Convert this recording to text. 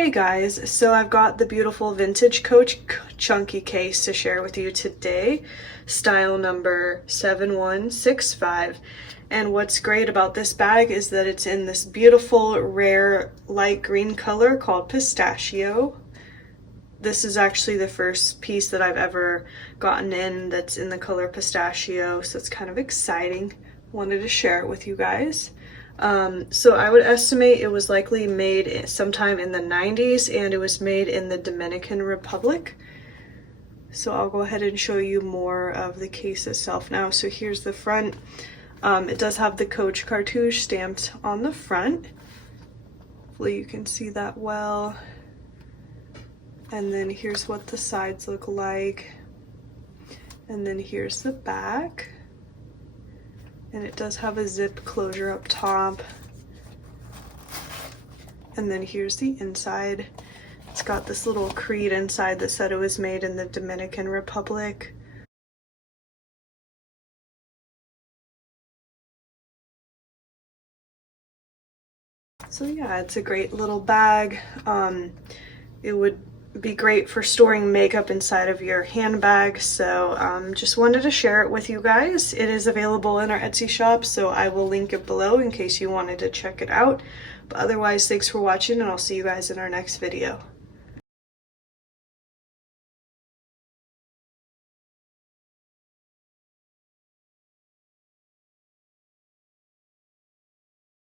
Hey guys, so I've got the beautiful vintage Coach chunky case to share with you today, style number 7165. And what's great about this bag is that it's in this beautiful rare light green color called Pistachio. This is actually the first piece that I've ever gotten in that's in the color Pistachio, so it's kind of exciting. Wanted to share it with you guys. So I would estimate it was likely made sometime in the 90s, and it was made in the Dominican Republic. So I'll go ahead and show you more of the case itself now. So here's the front. It does have the Coach cartouche stamped on the front. Hopefully you can see that well. And then here's what the sides look like. And then here's the back. And it does have a zip closure up top. And then here's the inside. It's got this little creed inside that said it was made in the Dominican Republic. So yeah, it's a great little bag. It would be great for storing makeup inside of your handbag, so just wanted to share it with you guys. It is available in our Etsy shop, so I will link it below in case you wanted to check it out. But otherwise, thanks for watching, and I'll see you guys in our next video.